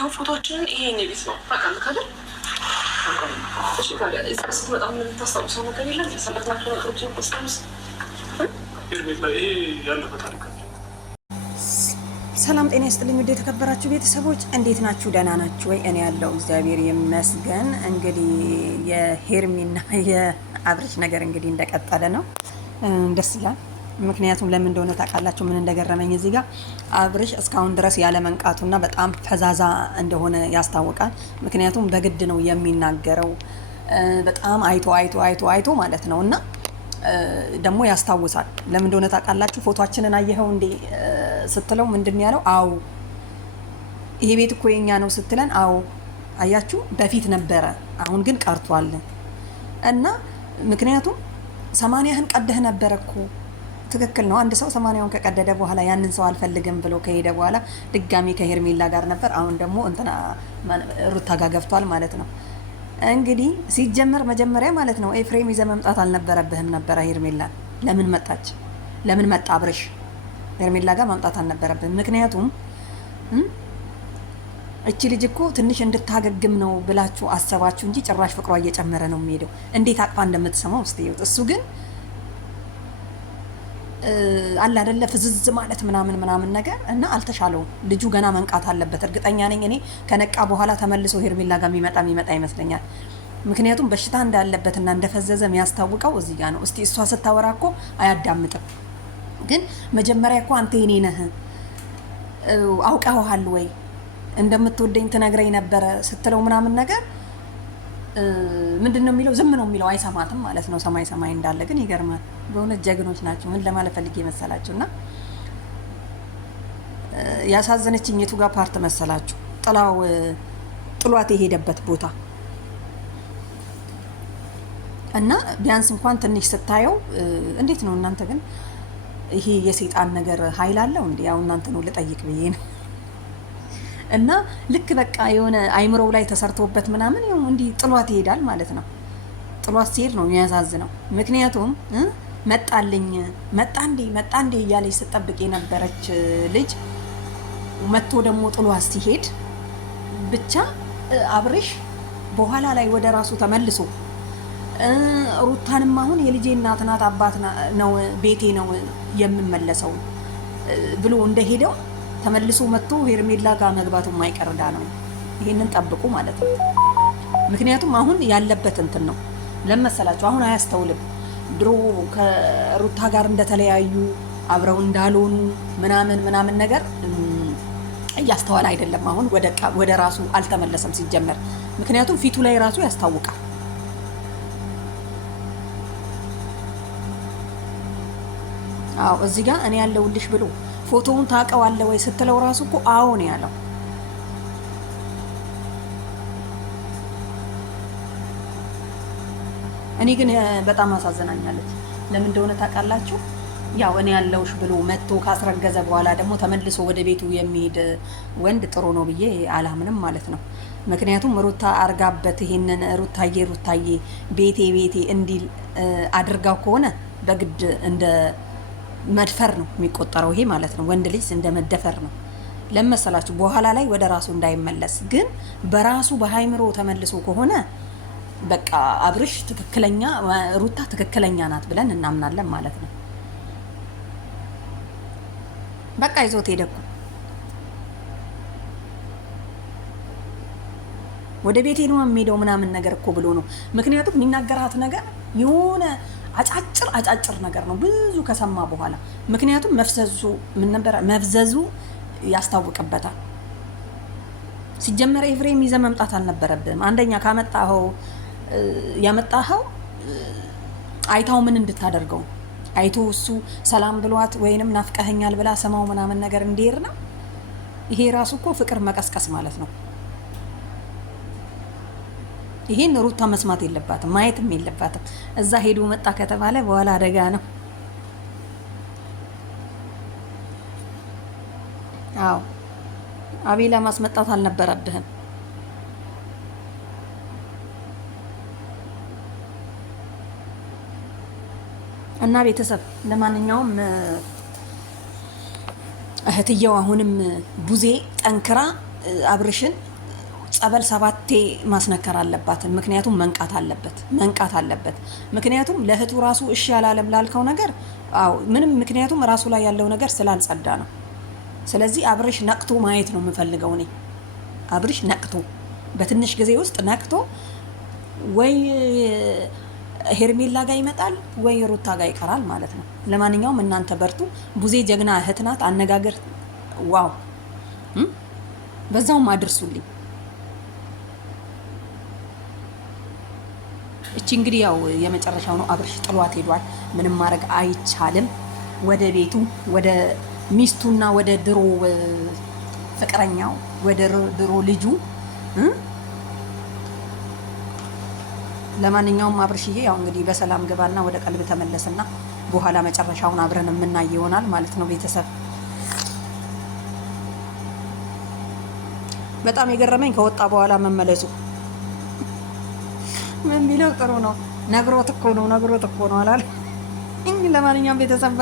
ያየው ፎቶዎችን ይሄ የኔ ቤት ነው ታውቃለህ አይደል? እሺ ታዲያ እዚህ ስትመጣ ምን የምታስታውሰው ነገር የለም? የሰራናቸው ነገሮችን ታስታውስ? ይሄ ያለፈ ታሪክ። ሰላም ጤና ይስጥልኝ ውድ የተከበራችሁ ቤተሰቦች እንዴት ናችሁ? ደህና ናችሁ ወይ? እኔ ያለው እግዚአብሔር ይመስገን። እንግዲህ የሄርሚና የአብርሽ ነገር እንግዲህ እንደቀጠለ ነው። ደስ ይላል። ምክንያቱም ለምን እንደሆነ ታውቃላችሁ? ምን እንደገረመኝ እዚህ ጋር አብርሽ እስካሁን ድረስ ያለ መንቃቱና በጣም ፈዛዛ እንደሆነ ያስታውቃል። ምክንያቱም በግድ ነው የሚናገረው። በጣም አይቶ ማለት ነው። እና ደግሞ ያስታውሳል። ለምን እንደሆነ ታውቃላችሁ? ፎቶአችንን አየኸው እንዴ ስትለው ምንድን ያለው? አዎ ይሄ ቤት እኮ የኛ ነው ስትለን፣ አዎ አያችሁ በፊት ነበረ አሁን ግን ቀርቷል። እና ምክንያቱም 80ህን ቀደህ ነበረ እኮ ትክክል ነው። አንድ ሰው 80ውን ከቀደደ በኋላ ያንን ሰው አልፈልግም ብሎ ከሄደ በኋላ ድጋሚ ከሄርሜላ ጋር ነበር። አሁን ደግሞ እንትና ሩታ ጋር ገብቷል ማለት ነው። እንግዲህ ሲጀመር መጀመሪያ ማለት ነው ኤፍሬም ይዘህ መምጣት አልነበረብህም ነበረ ሄርሜላ። ለምን መጣች? ለምን መጣ አብርሽ? ሄርሜላ ጋር ማምጣት አልነበረብህም። ምክንያቱም እቺ ልጅ እኮ ትንሽ እንድታገግም ነው ብላችሁ አሰባችሁ እንጂ ጭራሽ ፍቅሯ እየጨመረ ነው የሚሄደው። እንዴት አቅፋ እንደምትሰማው እስቲ ይውጥ። እሱ ግን አለ አይደለ ፍዝዝ ማለት ምናምን ነገር እና አልተሻለውም። ልጁ ገና መንቃት አለበት። እርግጠኛ ነኝ እኔ ከነቃ በኋላ ተመልሶ ሄርሜላ ጋር የሚመጣ ይመስለኛል። ምክንያቱም በሽታ እንዳለበትና እንደፈዘዘ የሚያስታውቀው እዚህ ጋር ነው። እስቲ እሷ ስታወራ እኮ አያዳምጥም። ግን መጀመሪያ እኮ አንተ የኔ ነህ አውቀኸዋል ወይ እንደምትወደኝ ትነግረኝ ነበረ ስትለው ምናምን ነገር ምንድን ነው የሚለው? ዝም ነው የሚለው፣ አይሰማትም ማለት ነው። ሰማይ እንዳለ ግን ይገርማል። በእውነት ጀግኖች ናቸው። ምን ለማለት ፈልጌ መሰላችሁ? እና ያሳዘነችኝ የቱ ጋር ፓርት መሰላችሁ? ጥሏት የሄደበት ቦታ እና ቢያንስ እንኳን ትንሽ ስታየው እንዴት ነው እናንተ ግን ይሄ የሰይጣን ነገር ኃይል አለው እንዴ? ያው እናንተ ነው ልጠይቅ ብዬ ነው። እና ልክ በቃ የሆነ አይምሮው ላይ ተሰርቶበት ምናምን ይሁን እንዲህ ጥሏት ይሄዳል ማለት ነው። ጥሏት ሲሄድ ነው የሚያሳዝነው። ምክንያቱም መጣ እንዴ እያለች ስጠብቅ የነበረች ልጅ መጥቶ ደግሞ ጥሏት ሲሄድ ብቻ አብርሽ በኋላ ላይ ወደ ራሱ ተመልሶ ሩታንም አሁን የልጄ እናት ናት አባት ነው ቤቴ ነው የምመለሰው ብሎ እንደሄደው ተመልሶ መጥቶ ሄርሜላ ጋር መግባቱ የማይቀርዳ ነው። ይሄንን ጠብቁ ማለት ነው። ምክንያቱም አሁን ያለበት እንትን ነው ለመሰላችሁ። አሁን አያስተውልም። ድሮ ከሩታ ጋር እንደተለያዩ አብረው እንዳልሆኑ ምናምን ነገር እያስተዋለ አይደለም። አሁን ወደ ራሱ አልተመለሰም ሲጀመር። ምክንያቱም ፊቱ ላይ ራሱ ያስታውቃል። አዎ እዚህ ጋር እኔ ያለሁልሽ ብሎ ፎቶውን ታውቀዋለህ ወይ ስትለው ራሱ እኮ አዎ ነው ያለው። እኔ ግን በጣም አሳዝናኛለች። ለምን እንደሆነ ታውቃላችሁ? ያው እኔ ያለውሽ ብሎ መጥቶ ካስረገዘ በኋላ ደግሞ ተመልሶ ወደ ቤቱ የሚሄድ ወንድ ጥሩ ነው ብዬ አላምንም ማለት ነው። ምክንያቱም ሩታ አርጋበት ይሄንን ሩታዬ ቤቴ እንዲል አድርጋው ከሆነ በግድ እንደ መድፈር ነው የሚቆጠረው ይሄ ማለት ነው። ወንድ ልጅ እንደ መደፈር ነው ለመሰላችሁ። በኋላ ላይ ወደ ራሱ እንዳይመለስ ግን በራሱ በሃይምሮ ተመልሶ ከሆነ በቃ አብርሽ ትክክለኛ ሩታ ትክክለኛ ናት ብለን እናምናለን ማለት ነው። በቃ ይዞት ሄደኩ ወደ ቤቴ ነው የሚሄደው ምናምን ነገር እኮ ብሎ ነው። ምክንያቱም የሚናገራት ነገር የሆነ አጫጭር ነገር ነው ብዙ ከሰማ በኋላ። ምክንያቱም መፍዘዙ ያስታውቅበታል። ሲጀመረ ኤፍሬም ይዘህ መምጣት አልነበረብህም። አንደኛ ያመጣኸው አይታው ምን እንድታደርገው አይቶ እሱ ሰላም ብሏት ወይንም ናፍቀኸኛል ብላ ሰማው ምናምን ነገር እንዲሄድ ነው። ይሄ ራሱ እኮ ፍቅር መቀስቀስ ማለት ነው። ይሄን ሩታ መስማት የለባትም ማየትም የለባትም። እዛ ሄዶ መጣ ከተባለ በኋላ አደጋ ነው። አዎ አቤላ ማስመጣት አልነበረብህም። እና ቤተሰብ ለማንኛውም እህትየው አሁንም ቡዜ ጠንክራ አብርሽን ጸበል 7 ማስነከር አለባት። ምክንያቱም መንቃት አለበት። ምክንያቱም ለእህቱ ራሱ እሺ ያላለም ላልከው ነገር አዎ ምንም ምክንያቱም ራሱ ላይ ያለው ነገር ስላልጸዳ ነው። ስለዚህ አብርሽ ነቅቶ ማየት ነው የምፈልገው እኔ። አብርሽ ነቅቶ በትንሽ ጊዜ ውስጥ ነቅቶ ወይ ሄርሜላ ጋር ይመጣል ወይ ሩታ ጋር ይቀራል ማለት ነው። ለማንኛውም እናንተ በርቱ። ቡዜ ጀግና እህት ናት። አነጋገር ዋው! በዛውም አድርሱልኝ። እቺ እንግዲህ ያው የመጨረሻው ነው። አብርሽ ጥሏት ሄዷል። ምንም ማድረግ አይቻልም። ወደ ቤቱ ወደ ሚስቱና ወደ ድሮ ፍቅረኛው ወደ ድሮ ልጁ። ለማንኛውም አብርሽዬ ያው እንግዲህ በሰላም ገባና ወደ ቀልብ ተመለስና በኋላ መጨረሻውን አብረን የምናይ ይሆናል ማለት ነው። ቤተሰብ በጣም የገረመኝ ከወጣ በኋላ መመለሱ። ምን ቢለው ጥሩ ነው። ነግሮት እኮ ነው አላል። ለማንኛውም ቤተሰብ